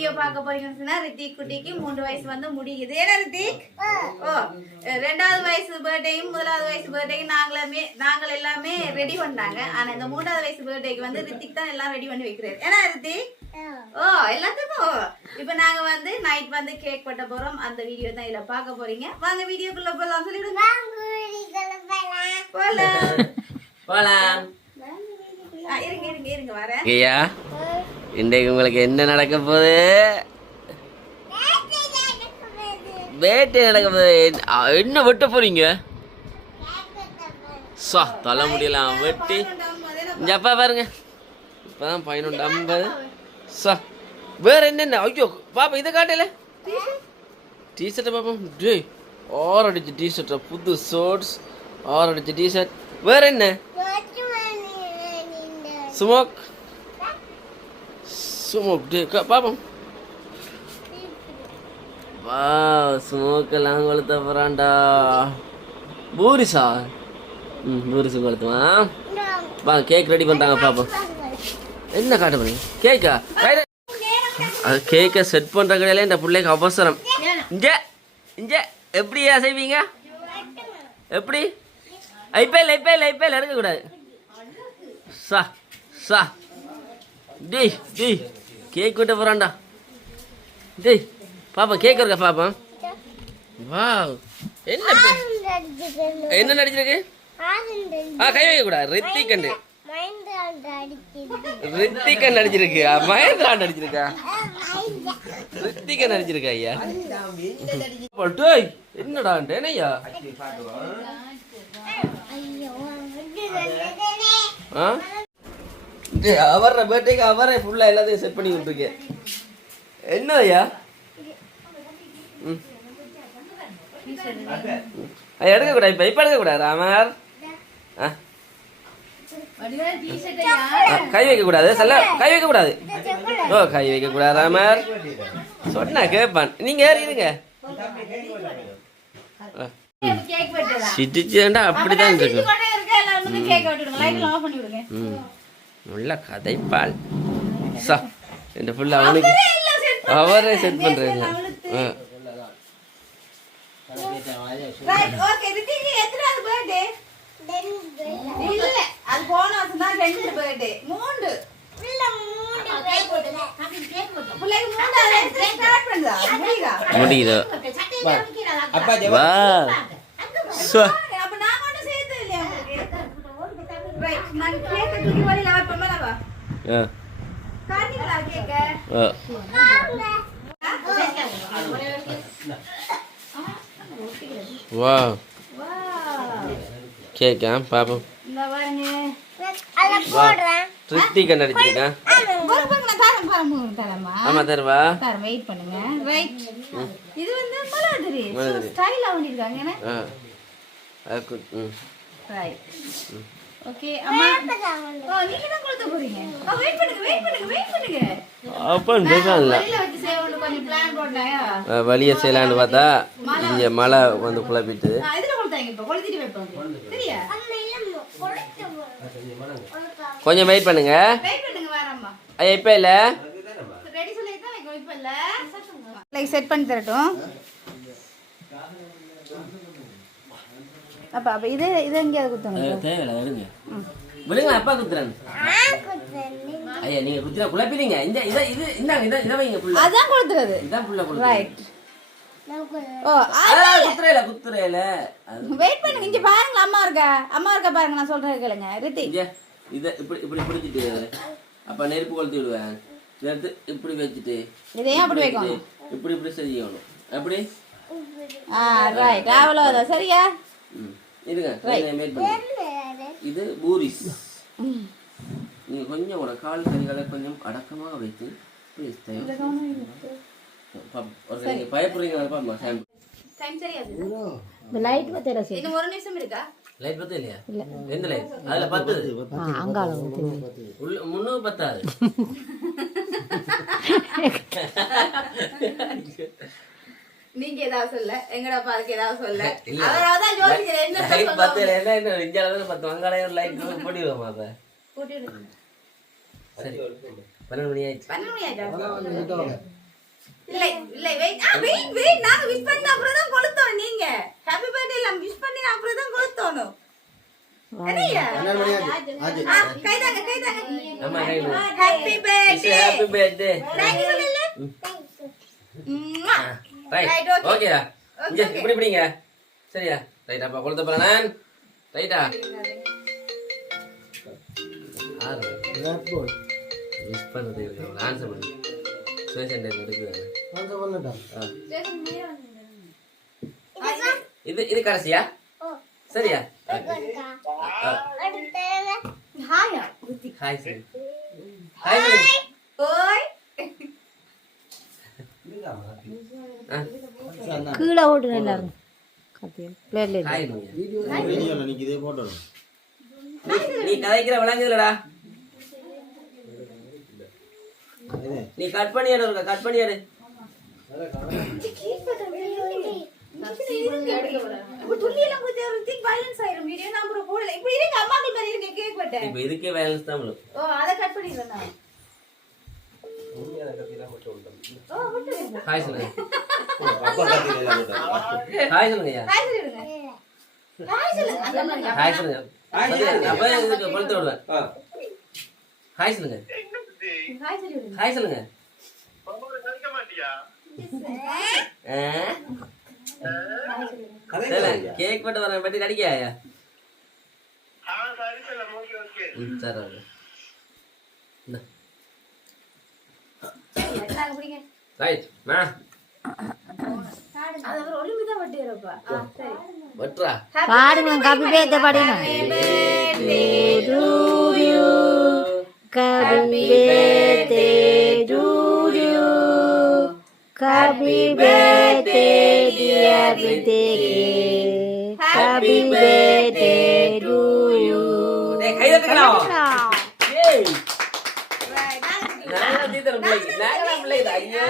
Video பார்க்க போறீங்கன்னு சொன்னா ரித்திக் குட்டிக்கு மூன்று வயசு வந்து முடியுது. ஏன்னா ரித்திக்? ஓ ரெண்டாவது வயசு பர்த்டேயும் முதலாவது வயசு பர்த்டேயும் நாங்களுமே நாங்கள் எல்லாமே ரெடி பண்ணாங்க ஆனா இந்த மூன்றாவது வயசு பர்த்டேக்கு வந்து ரித்திக் தான் எல்லாம் ரெடி பண்ணி வைக்கிறாரு. ஏன்னா ரித்திக்? ஓ எல்லாத்துக்கும். ஓ. இப்ப நாங்க வந்து நைட் வந்து கேக் வெட்ட போறோம். அந்த வீடியோ தான் இதுல பார்க்க போறீங்க. வாங்க வீடியோக்குள்ள போலாம். சொல்லிடுங்க போலாம். போலாம். ஆ, இருங்க இருங்க இருங்க வரேன். ஐயா. இன்றைக்கு உங்களுக்கு என்ன நடக்க போகுது? வேட்டை நடக்க போகுது. என்ன வெட்ட போறீங்க? சா தலை முடியலாம் வெட்டி அப்பா பாருங்க. இப்பதான் பதினொன்று ஐம்பது. சா வேற என்னென்ன? ஐயோ பாப்பா இதை காட்டல. டிஷர்ட்டை பாப்போம். டேய் ஆர் அடிச்ச டிஷர்ட்டை புது ஷோர்ட்ஸ் ஆர் அடிச்ச டிஷர்ட் வேற என்ன? ஸ்மோக் ஸ்மோக் டே பாப்போம் வா ஸ்மோக் எல்லாம் கொளுத்த போறான்டா பூரிசா ம் பூரிசு கொளுத்துவான் வா கேக் ரெடி பண்ணுறாங்க பாப்போம் என்ன காட்ட போறீங்க கேக்கா அது கேக்கை செட் பண்ற கடையில இந்த பிள்ளைக்கு அவசரம் இங்க இங்க எப்படியா செய்வீங்க எப்படி ஐபிஎல் ஐபிஎல் ஐபிஎல் எடுக்கக்கூடாது சா சா டேய் டேய் கேக் விட்ட போறான்டா. டேய் பாப்பா கேக் இருக்கா பாப்பா? வா என்ன என்ன நடிச்சிருக்கு? ஆ கை வைக்க கூடாது. ரித்திகண்டு. ரித்திகன் நடிச்சிருக்கு. ஆ, மகேந்திரா நடிச்சிருக்கா? ரித்திகன் நடிச்சிருக்கா ஐயா? டேய் என்னடா என்னய்யா ஆ? அவர பர்த்டேக்கு அவரே ஃபுல்லா எல்லாத்தையும் செட் பண்ணி விட்டுருக்கேன் என்ன ஐயா ம். அது எடுக்க கூடாது இப்ப இப்ப எடுக்க கூடாது ராமர். ஆ. கை வைக்க கூடாது சொல்ல கை வைக்க கூடாது ஓ கை வைக்க கூடாது ராமர். சொன்னா கேட்பான் நீங்க ஏறி இருங்க. சிட்டிச்சுண்டா அப்படிதான் இருக்க நல்ல கதைப்பால் சா இந்த ஃபுல்லா அவனுக்கு அவரே செட் பண்றீங்க ஆ. முடியுதா? வா. அப்ப நான் சேர்த்து இல்லையா ரைட் நான் வைப்பேன் மேலவா ஆ காட்டிங்களா கேக்க ஆ வா கேக்கா பாப்போம். பாருங்க தரேம்மா ஆமா தருவா. வெயிட் பண்ணுங்க இது வந்து மலாதிரி. ஸ்டைலா பண்ணிருக்காங்க ரைட் ஓகே அம்மா. ஓ நீங்க தான் கொடுத்து போறீங்க. ஓ வெயிட் பண்ணுங்க வெயிட் பண்ணுங்க வெயிட் பண்ணுங்க. அப்போ பேசல வெளியில வச்சு செய்யணும் கொஞ்சம் பிளான் போட்டாயா? வழியை செய்யலான்னு பார்த்தா இங்கே மழை வந்து குழப்பிட்டு. ஆ, இதுல கொடுத்தாங்க இப்ப? கொளுத்திட்டு வைப்பாங்க சரியா? கொஞ்சம் வெயிட் பண்ணுங்க. வெயிட் பண்ணுங்க வரம்மா ஐயா இப்போ இல்லை? ரெடி சொல்லி தான் வைக்க இப்ப இல்ல? லைக் செட் பண்ணி தரட்டும். அப்ப அப்ப இது இது எங்கேயாவது குத்தணும் தேவையில்ல எடுங்க விடுங்க அப்பா குத்துறேன். ஐயா நீங்க குத்தினா குழப்பிடுங்க. இந்த இதை இது இந்தாங்க இதை இதை வைங்க புள்ள. அதான் கொடுத்துறது. இதான் புள்ள ரைட் ஓ குத்துறையில குத்துறையில வெயிட் பண்ணுங்க இங்க பாருங்க அம்மா இருக்கா? அம்மா இருக்கா பாருங்க நான் சொல்றேன் கேளுங்க. ரித்தி. இதை இப்படி இப்படி பிடிச்சிட்டு அப்ப நெருப்பு கொளுத்தி விடுவேன். இதை எடுத்து இப்படி வச்சுட்டு இதையும் அப்படி வைக்கணும். இப்படி இப்படி செய்யணும். அப்படி? ஆ ரைட் அவ்வளோதான் சரியா? இருங்க இது பூரிஸ். நீங்க கொஞ்சம் கூட கால் கைகளை கொஞ்சம் அடக்கமாக வைத்து ப்ளீஸ் ஒரு நீங்க பயப்படுறீங்க லைட் சரி இன்னும் ஒரு நிமிஷம் இருக்கா? லைட் பத்து இல்லையா? எந்த லைட் அதுல பத்து. அங்கால உள்ள முன்னூறு பத்தாது. நீங்க ஏதாவது சொல்ல எங்கட பாருக்கு ஏதாவது சொல்ல? இல்ல. அவராவது யோசிக்கிறேன். என்ன லைட் சொல்ல பத்து என்ன என்ன இந்தியால பத்து வங்காளம் லைட் போட்டிடுவோமா அப்ப கூட்டி விடுங்க. சரி. பன்னெண்டு மணி ஆயிடுச்சு. பன்னெண்டு மணி ஆயிட்டா? இல்லை இல்லை வெயிட் ஆ வெயிட் வெயிட் நாங்க விஷ் பண்ண அப்புறம் தான் கொளுத்தோம் நீங்க. ஹாப்பி பர்த்டே விஷ் பண்ணி அப்புறம் தான் கொளுத்தோணும். என்னய்யா? ஆ, கை தாங்க கை தாங்க. ஆமா right happy birthday happy birthday right. ஓகேடா இங்க இப்படி இப்படிங்க. சரியா? ரைட் அப்ப கொளுத்த போறேன் நான். ரைட்டா ஆறு. மிஸ் பண்ணது ஆன்சர் பண்ணு. சுயசண்டை எடுக்குது. இது இது கடைசியா? சரியா? ஹாயா ஹாய் சரி ஹாய் சரி ஓய் கீழே ஓடுன எல்லாரும். நீ கதைக்கிற விளங்குதுலடா நீ கட் பண்ணி எடு கட் எடு. இதுக்கே தான் ஓ அதை கட் பண்ணிடுறேன் நான் ஓ விட்டுருங்க ஹாய் சொல்லுங்க. ஹாய் சொல்லுங்க ஹாய் சொல்லுங்க. ஹாய் ஹாய் கேக் மட்டும் வரேன். பட்டி நடிக்கையா சரி ரைட் மா பாடுங்க கபி பேத்த பாடுங்க கபி பேத்தே கபி பேத்தே கபி பேத்தே டூயூ டேய் கை தட்டுங்களா ஏய் நாங்க தீத்தர பிள்ளைக்கு நாங்க பிள்ளைக்கு ஐயோ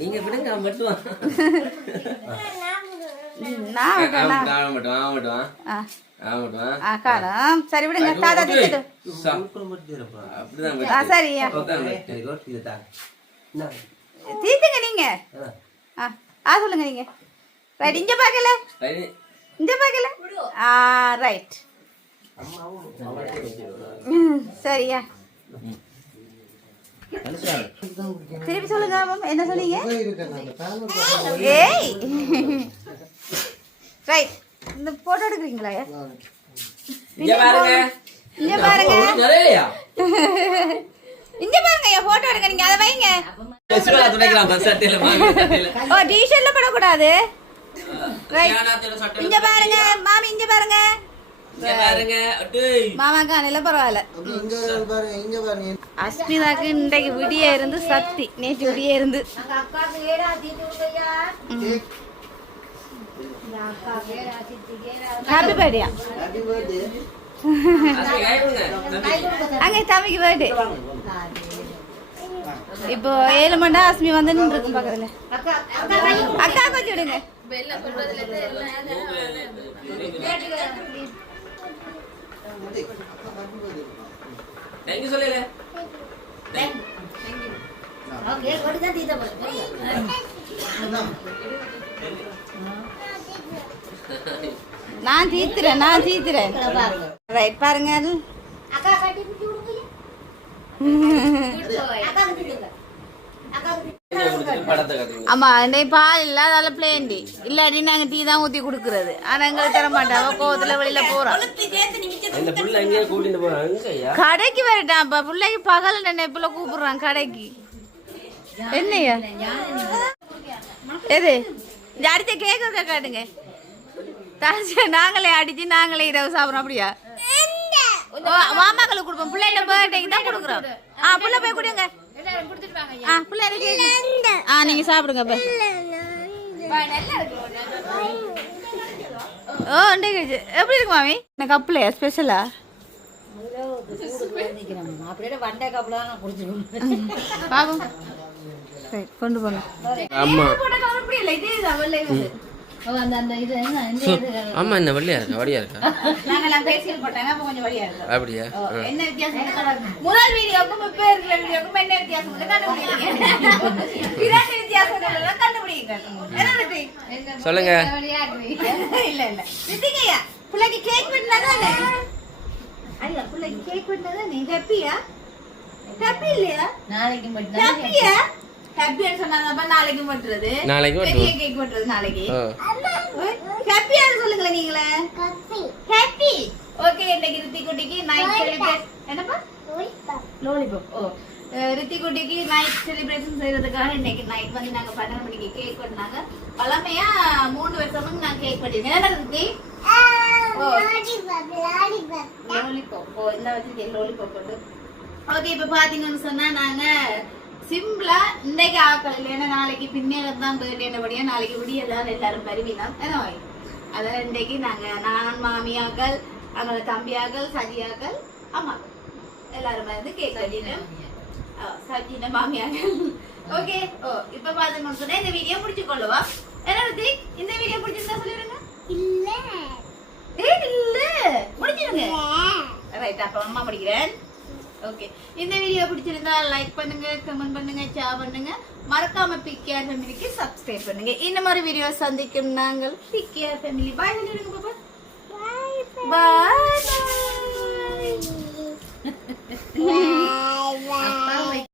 நீங்க விடுங்க அவன் மட்டும் சரி விடுங்க தாத்தா ஆ சரியா தீத்துங்க நீங்க ஆ ஆ சொல்லுங்க நீங்க ரைட் இங்க பார்க்கல இங்க பார்க்கல ஆ ரைட் சரியா திருப்பி சொல்லுங்க மாமா, என்ன சொன்னீங்க? ஏய்! ரைட் இந்த போட்டோ எடுக்கிறீங்களா? இங்க பாருங்க. இங்க பாருங்க. இங்க பாருங்க என் போட்டோ எடுங்க நீங்க அதை வைங்க. ஓ டிஷர்ட்ல படக்கூடாது. ரைட் இங்க பாருங்க மாமி இங்க பாருங்க. பாருங்க. டேய் மாமா காணையில பரவாயில்ல. அஸ்மிதாக்கு இன்றைக்கு விடிய இருந்து சக்தி. நேற்று விடிய இருந்து. ஹாப்பி பர்த்டே அங்க தம்பிக்கு பர்த்டே இப்போ ஏழு மணி நேரம் அஸ்மி வந்து நின்று இருக்கும் பாக்குறேங்க. அக்கா கொஞ்சம் விடுங்க. தேங்க் யூ சொல்லல. நான் தீத்துறேன் நான் தீத்துறேன் ரைட் பாருங்க. படத்தை காட்டுங்க ஆமா இன்னைக்கு பால் இல்ல அதால பிளேண்டி இல்லாட்டி நாங்க டீ தான் ஊத்தி குடுக்கறது. ஆனா எங்களுக்கு தர மாட்டாங்க கோவத்துல வெளியில போறோம் இந்த கடைக்கு வரட்டான் அப்ப. பிள்ளைக்கு பகல் நினைப்புல கூப்பிடுறான் கடைக்கு? என்னையா எது? இந்த அடிச்ச கேக் இருக்க காட்டுங்க. நாங்களே அடிச்சு நாங்களே இரவு சாப்பிடுறோம். அப்படியா? மாமாக்களுக்கு கொடுப்போம். பிள்ளைல பர்த்டேக்கு தான் கொடுக்குறோம். ஆ புள்ள போய் கொடுங்க. ஆ பிள்ளை ஆ நீங்க சாப்பிடுங்க ஓ இன்றைக்கு எப்படி இருக்கு மாமி? இந்த கப்புலையா? ஸ்பெஷலா? பாவம் சரி கொண்டு போகலாம் இது என்ன? வெள்ளையா இருக்கா? வடியா அப்படியா? என்ன வித்தியாசம்? முதல் வீடியோக்கும் இப்ப இருக்கிற வீடியோக்கும் என்ன வித்தியாசம் கண்டுபிடிங்க? சொல்லுங்க. இல்ல இல்ல. ரித்திகையா பிள்ளைக்கு கேக் வெட்டினதானே ஐயா பிள்ளைக்கு கேக் வெட்டினதானே ஹாப்பியா ஹாப்பி இல்லையா? நாளைக்கு மட்டும் ஹாப்பியா ஹாப்பின்னு சொன்னாங்க நாளைக்கு பண்றது நாளைக்கு பெரிய. கேக் பண்றது நாளைக்கு. ஆ. ஹாப்பியா சொல்லுங்களேன் நீங்களே. ஹாப்பி ஓகே இன்னைக்கு ரித்தி குட்டிக்கு நைட் என்னப்பா? லோலிபாப் ஓ. அஹ் ரித்தி குட்டிக்கு நைட் செலிப்ரேஷன் செய்யறதுக்காக இன்னைக்கு நைட் வந்து நாங்க பன்னெண்டு மணிக்கு கேக் பண்ணாங்க பழமையா மூணு வருஷமும் நான் கேக் பண்ணிருக்கேன் என்ன ரித்தி? ஓ. லோலிபாப் ஓ இந்த வச்சிருக்கேன் லோலிபாப் போட்டு ஓகே இப்ப பாத்தீங்கன்னு சொன்னா நாங்க இல்லைன்னா நாளைக்கு பின்னேல தான் பர்த்டேனபடியா நாளைக்கு விடியதான் எல்லாரும் பருவினோம் வாய்? அதான் இன்னைக்கு நாங்க நான் மாமியாக்கள் அங்க தம்பியாக்கள் சதியாக்கள் ஆமா எல்லாரும் வந்து கேக் கட்டினோம் சஜின மாமியாக்கள் ஓகே ஓ இப்ப பாத்தீங்கன்னு சொன்னா இந்த வீடியோ முடிச்சு கொள்ளுவா என்ன? இந்த வீடியோ பிடிச்சிருந்தா சொல்லிடுங்க ஏய் இல்ல. முடிச்சிருங்க ரைட் அப்ப அம்மா முடிக்கிறேன். ஓகே இந்த வீடியோ பிடிச்சிருந்தா லைக் பண்ணுங்க கமெண்ட் பண்ணுங்க ஷேர் பண்ணுங்க. மறக்காம பிகேஆர் ஃபேமிலிக்கு சப்ஸ்கிரைப் பண்ணுங்க. இந்த மாதிரி வீடியோ சந்திக்கும் நாங்கள் பிகேஆர் ஃபேமிலி பாய் சொல்லிடுங்க பாப்பா. பாய் பாய்